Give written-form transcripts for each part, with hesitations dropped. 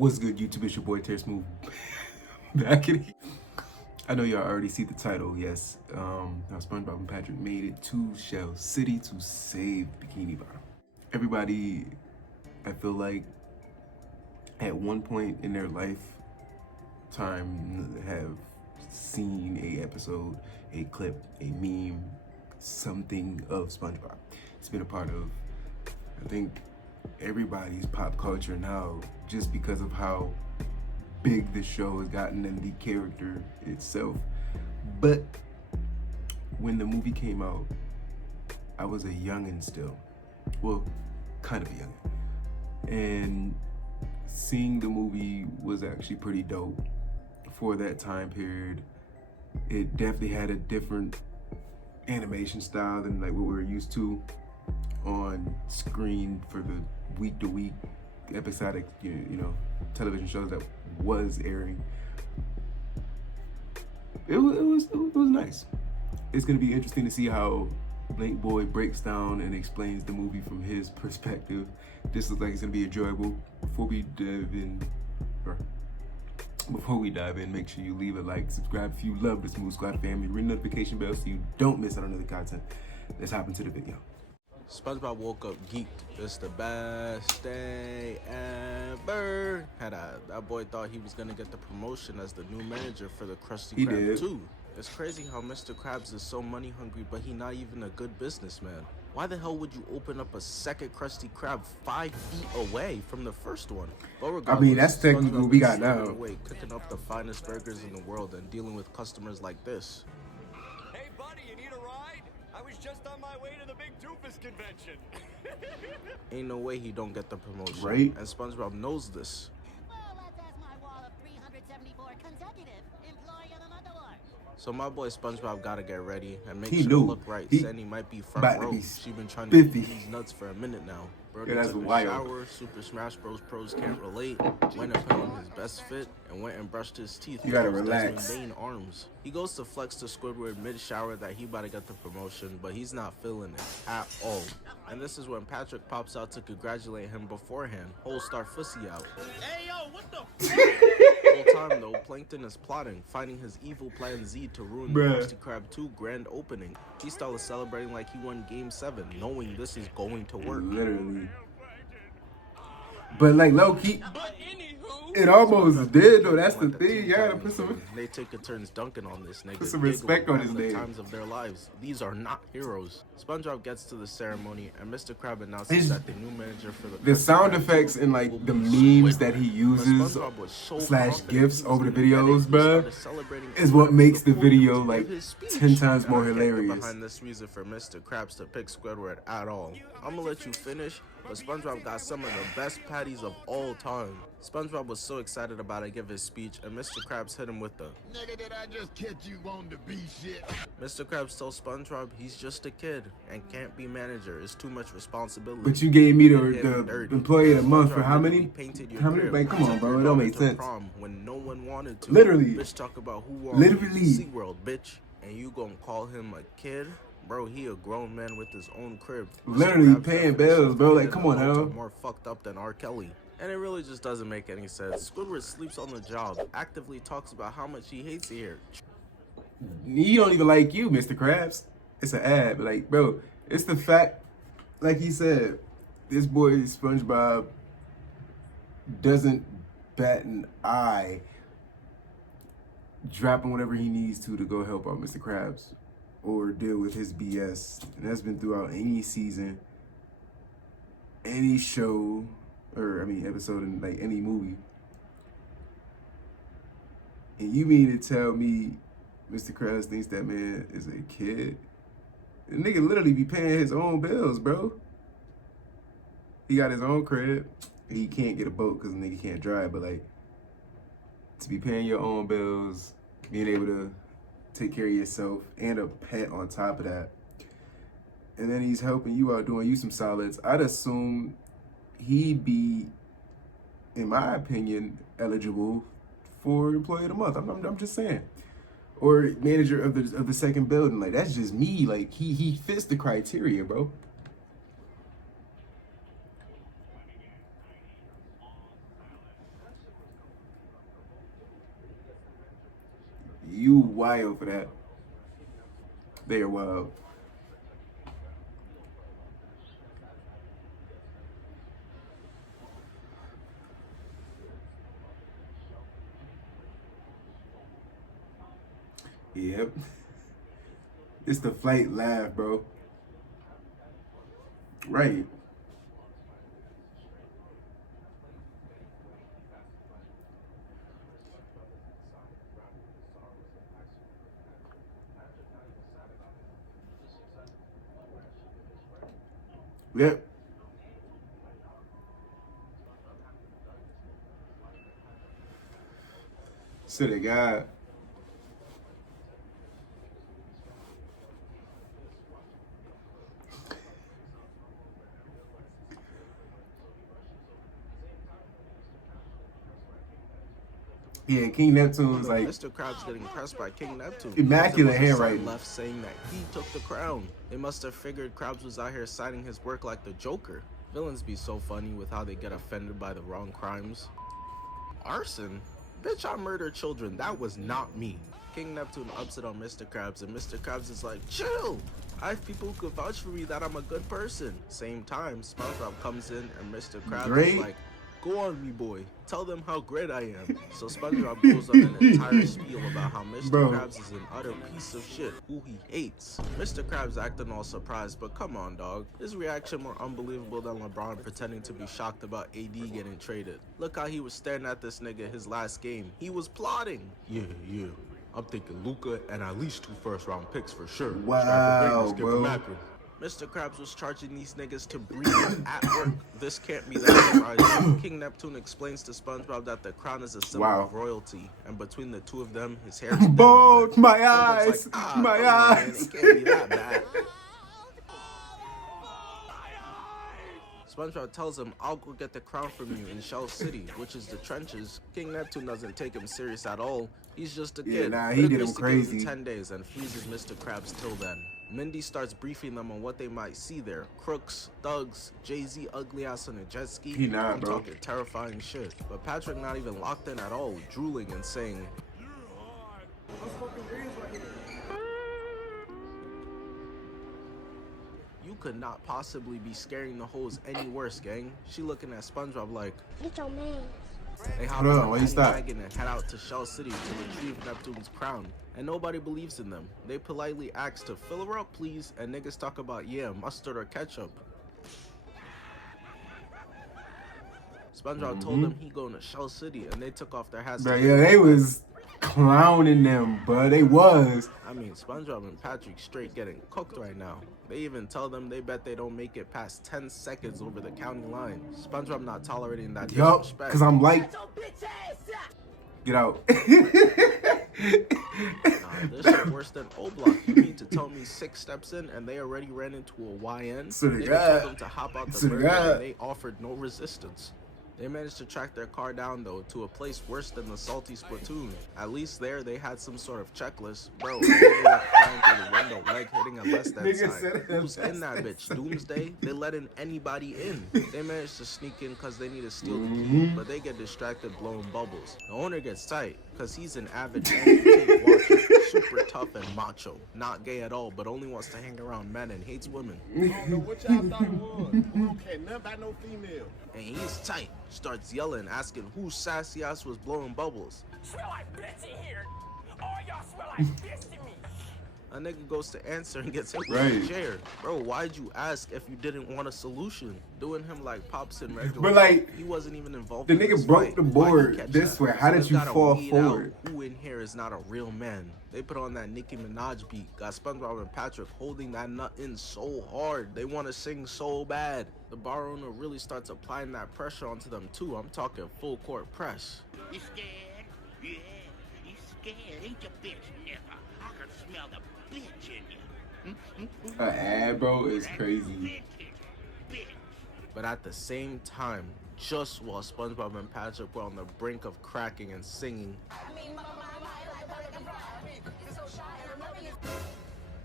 What's good, YouTube? It's your boy Terry Smooth. Bikini. I know y'all already see the title. Yes, now SpongeBob and Patrick made it to Shell City to save Bikini Bottom. Everybody, I feel like, at one point in their lifetime, have seen a episode, a clip, a meme, something of SpongeBob. It's been a part of, I think, everybody's pop culture now, just because of how big the show has gotten and the character itself. But when the movie came out, I was a youngin' still. Well, kind of a youngin'. And seeing the movie was actually pretty dope for that time period. It definitely had a different animation style than like what we were used to on screen for the week-to-week episodic, you know, television shows that was airing. It was nice. It's gonna be interesting to see how Blank Boy breaks down and explains the movie from his perspective. This looks like it's gonna be enjoyable. Before we dive in, make sure you leave a like, subscribe if you love the Smooth Squad family, ring the notification bell so you don't miss out on other content. Let's hop into the video. SpongeBob woke up geeked. It's the best day ever. That boy thought he was gonna get the promotion as the new manager for the Krusty Krab 2. It's crazy how Mr. Krabs is so money hungry, but he not even a good businessman. Why the hell would you open up a second Krusty Krab 5 feet away from the first one? But I mean, that's technically what we got now. Away, cooking up the finest burgers in the world and dealing with customers like this. Hey, buddy, you need a ride? I was just on my way to the Big Doofus convention. Ain't no way he don't get the promotion. Right? And SpongeBob knows this. Well, let's ask my wall of 374 consecutive Employee of the Month award. So my boy SpongeBob gotta get ready and make He sure knew. to look right. Sandy might be front about to row. be She been trying to 50. get these nuts for a minute now. Bro, Yeah, that's took a wild. shower, Super Smash Bros. Pros can't relate. Went and put on his best fit and went and brushed his teeth. You gotta with those relax. Desmond Bane arms. He goes to flex to Squidward mid-shower that he about to get the promotion, but he's not feeling it at all. And this is when Patrick pops out to congratulate him beforehand. Whole star fussy out. Hey, yo, what the Whole time though, Plankton is plotting, finding his evil plan Z to ruin the Bruh. Krusty Krab 2 grand opening. He started celebrating like he won Game 7, knowing this is going to work. Literally. But like low key, But anywho, it almost did though. That's the Like thing. team You gotta got put some. They take a turns dunking on this nigga. Put some respect giggling on his at the name. times of their lives. These are not heroes. SpongeBob gets to the ceremony and Mr. Krab announces that the new manager for the The Krusty sound Krab effects 2 and will like the be memes that he uses SpongeBob was so slash confident gifs he was over the gonna get it, videos, he bruh, started celebrating is what from makes the podium video to like give his speech. 10 times more I can't get hilarious. behind this reason for Mr. Krabs to pick Squidward at all. I'm gonna let you finish, but SpongeBob got some of the best patties of all time. SpongeBob was so excited about to give his speech, and Mr. Krabs hit him with the Nigga, did I just catch you on the B shit? Mr. Krabs tells SpongeBob he's just a kid and can't be manager. It's too much responsibility. But you gave me Hit him the dirty. employee of the month for SpongeBob how literally many? painted your How many? crib, Like, come on, took bro. your It don't daughter make to sense. prom when no one wanted to. Literally. Bitch talk about who won Literally. SeaWorld, bitch. And you gonna call him a kid? Bro, he a grown man with his own crib. Mr. Literally Krabs paying definition bills, of bro. kid Like, in come a on, hotel now. More fucked up than R. Kelly. And it really just doesn't make any sense. Squidward sleeps on the job, actively talks about how much he hates it here. He don't even like you, Mr. Krabs. It's an ad, but like, bro, it's the fact, like he said, this boy SpongeBob doesn't bat an eye, dropping whatever he needs to go help out Mr. Krabs or deal with his BS. And that's been throughout any season, any show, or I mean episode in like any movie. And you mean to tell me Mr. Krabs thinks that man is a kid? The nigga literally be paying his own bills, bro. He got his own crib. He can't get a boat because the nigga can't drive, but like, to be paying your own bills, being able to take care of yourself, and a pet on top of that, and then he's helping you out, doing you some solids, I'd assume he'd be, in my opinion, eligible for Employee of the Month. I'm just saying. Or manager of the second building. Like, that's just me. Like, he fits the criteria, bro. You wild for that. They are wild. Yep. It's the flight laugh, bro. Right. Yep. So the guy. Yeah, King Neptune's like Mr. Krabs getting pressed by King Neptune. immaculate There was a sign handwriting. left saying that he took the crown. They must have figured Krabs was out here citing his work like the Joker. Villains be so funny with how they get offended by the wrong crimes. Arson? Bitch, I murdered children. That was not me. King Neptune ups it on Mr. Krabs, and Mr. Krabs is like, chill! I have people who could vouch for me that I'm a good person. Same time, SpongeBob comes in, and Mr. Krabs is like, go on, me boy. Tell them how great I am. So SpongeBob goes on an entire spiel about how Mr. Krabs is an utter piece of shit who he hates. Mr. Krabs acting all surprised, but come on, dog. His reaction more unbelievable than LeBron pretending to be shocked about AD getting traded. Look how he was staring at this nigga his last game. He was plotting. Yeah. I'm thinking Luca and at least 2 first-round picks for sure. Wow, bro. Mr. Krabs was charging these niggas to breathe at work. This can't be that surprising. King Neptune explains to SpongeBob that the crown is a symbol of royalty, and between the two of them, his hair is bold. My eyes, like, my eyes. It can't be that bad. SpongeBob tells him, I'll go get the crown from you in Shell City, which is the trenches. King Neptune doesn't take him serious at all. He's just a kid. Nah, he did him crazy. 10 days and freezes Mr. Krabs till then. Mindy starts briefing them on what they might see there. Crooks, thugs, Jay-Z ugly ass on a jet ski. I'm talking terrifying shit. But Patrick not even locked in at all, drooling and saying, you could not possibly be scaring the hoes any worse, gang. She looking at SpongeBob like, get your man. They hop on a wagon and head out to Shell City to retrieve Neptune's crown. And nobody believes in them. They politely ask to fill her up, please, and niggas talk about, yeah, mustard or ketchup. SpongeBob told them he going to Shell City, and they took off their hats. But yeah, they was clowning them, but they was. I mean, SpongeBob and Patrick straight getting cooked right now. They even tell them they bet they don't make it past 10 seconds over the county line. SpongeBob not tolerating that disrespect. Because I'm like, get out. Nah, this shit worse than O-Block. You mean to tell me 6 steps in and they already ran into a YN? They told them to hop out the burger and they offered no resistance. They managed to track their car down, though, to a place worse than the salty Splatoon. At least there, they had some sort of checklist. Bro, they were flying through the window, leg hitting a less than sign. Who's in that bitch? Doomsday? They letting anybody in. They managed to sneak in because they need to steal the key, but they get distracted blowing bubbles. The owner gets tight because he's an avid tape watcher, super tough and macho. Not gay at all, but only wants to hang around men and hates women. I don't know what y'all thought it was. I don't care nothing about no female. And he's tight. Starts yelling, asking whose sassy ass was blowing bubbles. Smell like bitch in here. All y'all smell like bitch to me. A nigga goes to answer and gets hit with a chair. Bro, why'd you ask if you didn't want a solution? Doing him like Pops and regular. But like, he wasn't even involved. The nigga broke the board this way. How did you fall forward? Who in here is not a real man? They put on that Nicki Minaj beat. Got SpongeBob and Patrick holding that nut in so hard. They want to sing so bad. The bar owner really starts applying that pressure onto them too. I'm talking full court press. You scared? Yeah, you scared, ain't you, bitch nigga? I can smell the bitch in you. Her ad, bro, is crazy. But at the same time, just while SpongeBob and Patrick were on the brink of cracking and singing,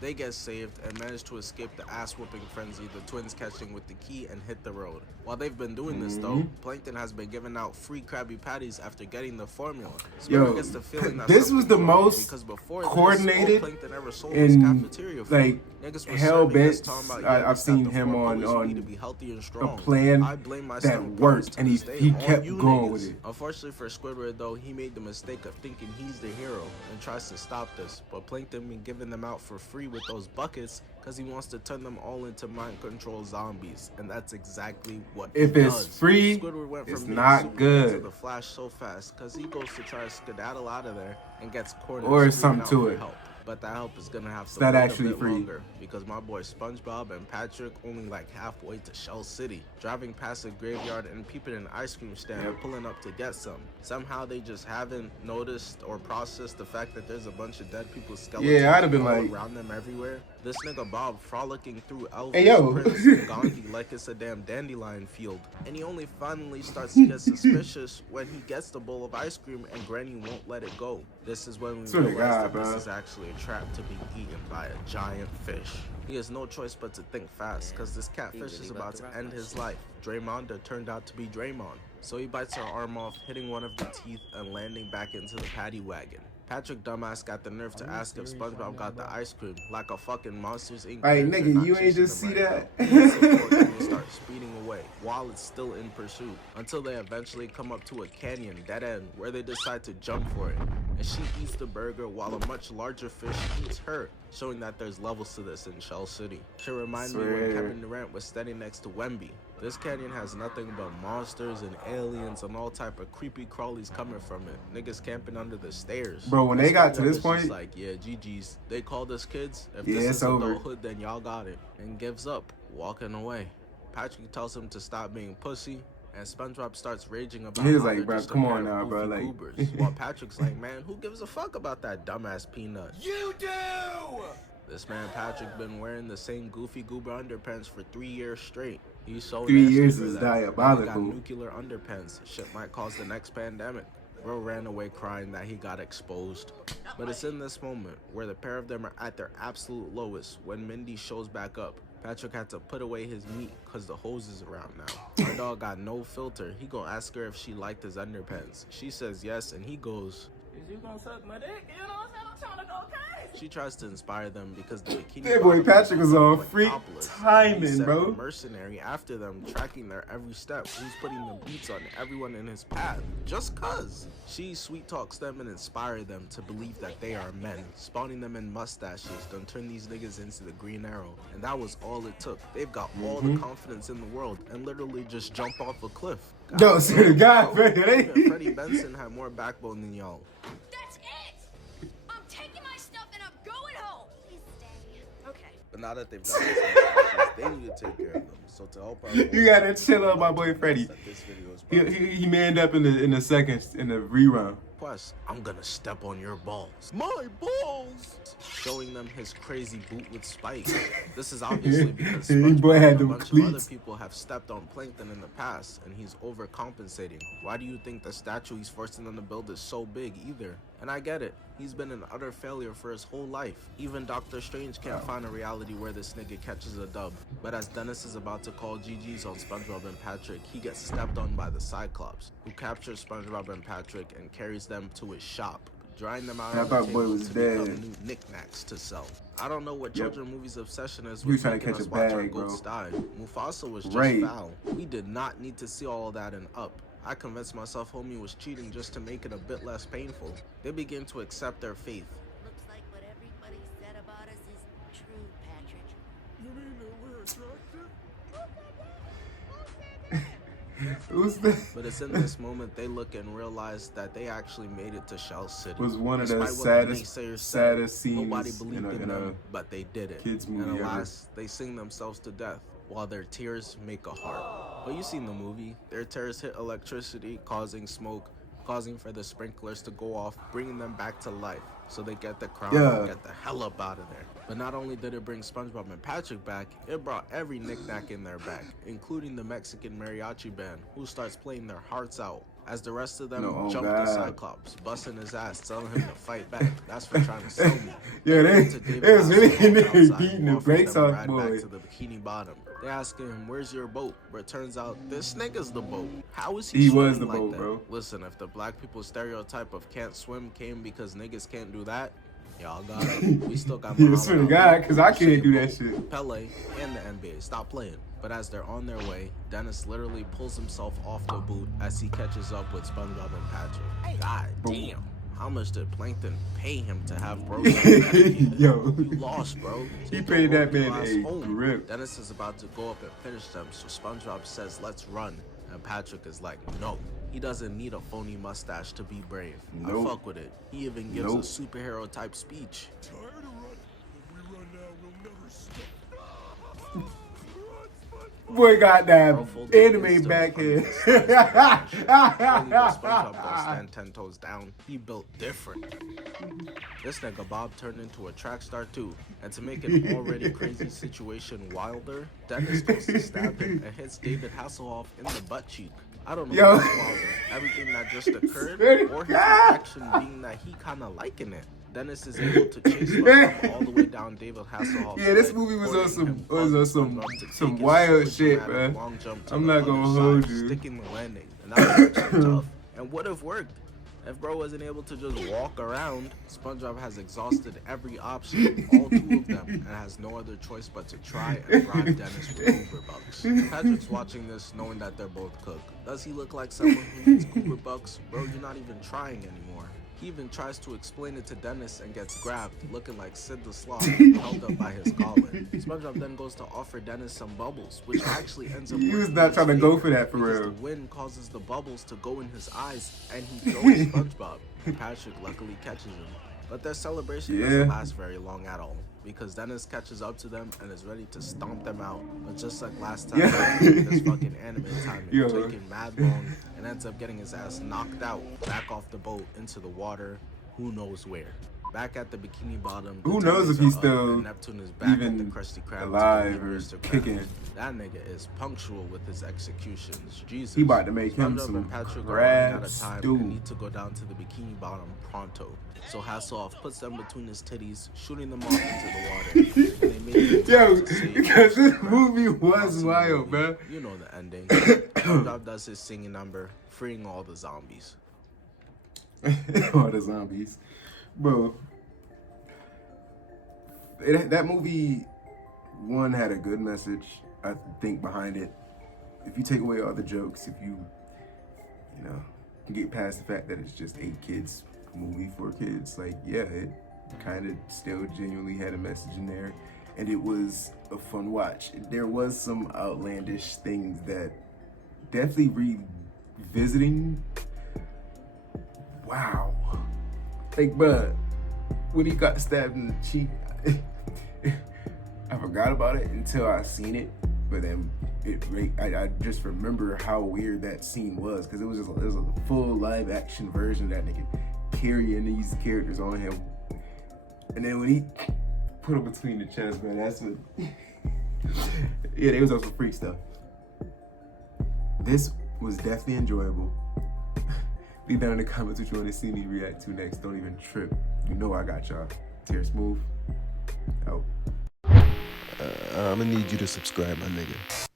They get saved and manage to escape the ass-whooping frenzy the twins catching with the key and hit the road. While they've been doing this though, Plankton has been giving out free Krabby Patties after getting the formula. Yo, Gets the feeling that this was the most because before coordinated Plankton ever sold and cafeteria like niggas was hell-bent. talking I've seen him on to be healthy and a strong. plan I blame my that worked, and he kept going with it. Unfortunately for Squidward though, he made the mistake of thinking he's the hero and tries to stop this, but Plankton been giving them out for free with those buckets because he wants to turn them all into mind control zombies, and that's exactly what if he it's does. free, Squidward went it's from not being good. to the Flash so fast because he goes to try to skedaddle out of there and gets cornered Or screaming something out to for it. help. But that help is gonna have to not wait actually a bit free. longer because my boy SpongeBob and Patrick only like halfway to Shell City, driving past a graveyard and peeping an ice cream stand, pulling up to get some. Somehow they just haven't noticed or processed the fact that there's a bunch of dead people's skeletons Yeah, I'd have been all like, around them everywhere. This nigga Bob frolicking through Elvis, hey, yo. Prince, and Gandhi like it's a damn dandelion field. And he only finally starts to get suspicious when he gets the bowl of ice cream and Granny won't let it go. This is when we realize that this is actually a trap to be eaten by a giant fish. He has no choice but to think fast, because this catfish is about to end his life. Draymonda turned out to be Draymond. So he bites her arm off, hitting one of the teeth and landing back into the paddy wagon. Patrick dumbass got the nerve to ask if SpongeBob got the ice cream, like a fucking Monsters Inc. Hey, character nigga, not you ain't chasing just them see right that? now. He unfortunately starts speeding away while it's still in pursuit until they eventually come up to a canyon dead end where they decide to jump for it. And she eats the burger while a much larger fish eats her, showing that there's levels to this in Shell City. She reminded me when Kevin Durant was standing next to Wemby. This canyon has nothing but monsters and aliens and all type of creepy crawlies coming from it. Niggas camping under the stairs. Bro, when they got to this point, like, yeah, GG's. They called us kids. If yeah, this it's is over. adulthood, then y'all got it. And gives up, walking away. Patrick tells him to stop being pussy, and SpongeBob starts raging about He's how like, they're bro, just a come pair on of now, bro, goofy like- goobers. While Patrick's like, man, who gives a fuck about that dumbass peanut? You do! This man Patrick been wearing the same goofy goober underpants for 3 years straight. He's so 3 nasty years for is that. diabolical. He got nuclear underpants. Shit might cause the next pandemic. Bro ran away crying that he got exposed. But it's in this moment where the pair of them are at their absolute lowest when Mindy shows back up. Patrick had to put away his meat because the hose is around now. My dog got no filter. He gonna ask her if she liked his underpants. She says yes, and he goes, Is you gonna suck my dick? You know what I'm saying? I'm trying to go crazy. she tries to inspire them because the bikini that boy bottom Patrick was on went freak topless. He timing, sent bro. a mercenary after them, tracking their every step. He's putting the beats on everyone in his path, just cuz. She sweet talks them and inspires them to believe that they are men, spawning them in mustaches, then turn these niggas into the Green Arrow. And that was all it took. They've got all the confidence in the world and literally just jump off a cliff. Yo, see the guy, man. Even Freddie Benson had more backbone than y'all. That's it! I'm taking my stuff and I'm going home! Please stay. Okay. But now that they've done this, they need to take care of them. So to help out, You gotta chill out, my boy Freddie. this video is He manned up in the seconds in the rerun. Plus, I'm gonna step on your balls. My balls! Showing them his crazy boot with spikes. This is obviously because Hey, boy SpongeBob had and a them bunch of other cleats. people have stepped on Plankton in the past, and he's overcompensating. Why do you think the statue he's forcing them to build is so big either? And I get it. He's been an utter failure for his whole life. Even Doctor Strange can't find a reality where this nigga catches a dub. But as Dennis is about to call GG's on SpongeBob and Patrick, he gets stepped on by the Cyclops, who captures SpongeBob and Patrick and carries them to his shop, drying them out I on the thought boy table was to dead. become new knickknacks to sell. I don't know what Yep. children movies' obsession is He was with trying to making catch us a watch our bag, bro. goats die. Mufasa was just Right. foul. We did not need to see all of that in Up. I convinced myself homie was cheating just to make it a bit less painful. They begin to accept their fate. Looks like what everybody said about us is true, Patrick. You mean that we're attractive? Who's that? But it's in this moment they look and realize that they actually made it to Shell City. Was one of the Despite what saddest naysayers said, saddest scenes nobody in believed in a them, but they did it. kids movie and ever. alas, they sing themselves to death while their tears make a heart. But you seen the movie. Their tears hit electricity, causing smoke, causing for the sprinklers to go off, bringing them back to life. So they get the crown and get the hell up out of there. But not only did it bring SpongeBob and Patrick back, it brought every knickknack in their back, including the Mexican mariachi band, who starts playing their hearts out. as the rest of them No, oh jump God. the Cyclops, busting his ass, telling him to fight back. That's for trying to sell me. Yeah, they was really in there beating the brakes off, back boy. to the Bikini Bottom. They asking him, "Where's your boat?" But it turns out this nigga's the boat. How is he was swimming the like boat, that? bro. Listen, if the black people stereotype of can't swim came because niggas can't do that, y'all got it. We still got Yeah, swear to God, because I can't do that Bolt, shit. Pele, and the NBA. Stop playing. But as they're on their way, Dennis literally pulls himself off the boot as he catches up with SpongeBob and Patrick. God damn. How much did Plankton pay him to have bro? Yo, you lost, bro. He paid that man a grip. Dennis is about to go up and finish them, so SpongeBob says, "Let's run." And Patrick is like, "No." He doesn't need a phony mustache to be brave. Nope. I fuck with it. He even gives Nope. a superhero type speech. Tired of running? If we run now, we'll never stop. Boy got that Bro folded anime instantly backhead. Surely though SpongeBob don't stand 10 toes down. He built different. This nigga Bob turned into a track star too. And to make an already crazy situation wilder, Dennis goes to stab him and hits David Hasselhoff in the butt cheek. I don't know Yo. what's wilder, everything that just occurred, Swear to or his God. reaction being that he kinda liking it. Dennis is able to chase SpongeBob all the way down David Hasselhoff's Yeah, this leg, movie was on holding some him, was on causing some SpongeBob to some take his wild super shit, dramatic man. long jump to I'm the not other gonna side, hold you. sticking the landing, and that was actually tough, and would have worked if bro wasn't able to just walk around. SpongeBob has exhausted every option, all two of them, and has no other choice but to try and bribe Dennis with Cooper Bucks. Patrick's watching this, knowing that they're both cooked. Does he look like someone who needs Cooper Bucks? Bro, you're not even trying anymore. He even tries to explain it to Dennis and gets grabbed, looking like Sid the Sloth, held up by his collar. SpongeBob then goes to offer Dennis some bubbles, which actually ends up He was working not in trying to his go favor for that for because real. The wind causes the bubbles to go in his eyes, and he throws SpongeBob. Patrick luckily catches him. But their celebration doesn't last very long at all, because Dennis catches up to them and is ready to stomp them out. But just like last time, this fucking anime timing, taking mad long, and ends up getting his ass knocked out, back off the boat into the water, who knows where. Back at the Bikini Bottom, the Who knows if Tigers he's are up, still and Neptune is back even at the Krusty Krab to alive deliver or Mr. Krabs. kicking. That nigga is punctual with his executions. Jesus. He about to make him SpongeBob some and Patrick are running out crab of time stew. and need to go down to the Bikini Bottom pronto. So Hasselhoff puts them between his titties, shooting them off into the water. And they make it Yo, to save because this Krabs. movie Y'all was seen the wild, movie. man. You know the ending. SpongeBob does his singing number, freeing all the zombies. All the zombies, bro. That movie, one, had a good message, I think, behind it. If you take away all the jokes, if you know, get past the fact that it's just a kids movie for kids, like, yeah, it kind of still genuinely had a message in there, and it was a fun watch. There was some outlandish things that definitely revisiting. Wow, like, but when he got stabbed in the cheek, I forgot about it until I seen it. But then I just remember how weird that scene was, because it was a full live action version of that nigga carrying these characters on him, and then when he put them between the chest, man, that's what. Yeah, they was on some freak stuff. This was definitely enjoyable. Leave down in the comments what you want to see me react to next. Don't even trip. You know I got y'all. Tear Smooth. Out. I'm gonna need you to subscribe, my nigga.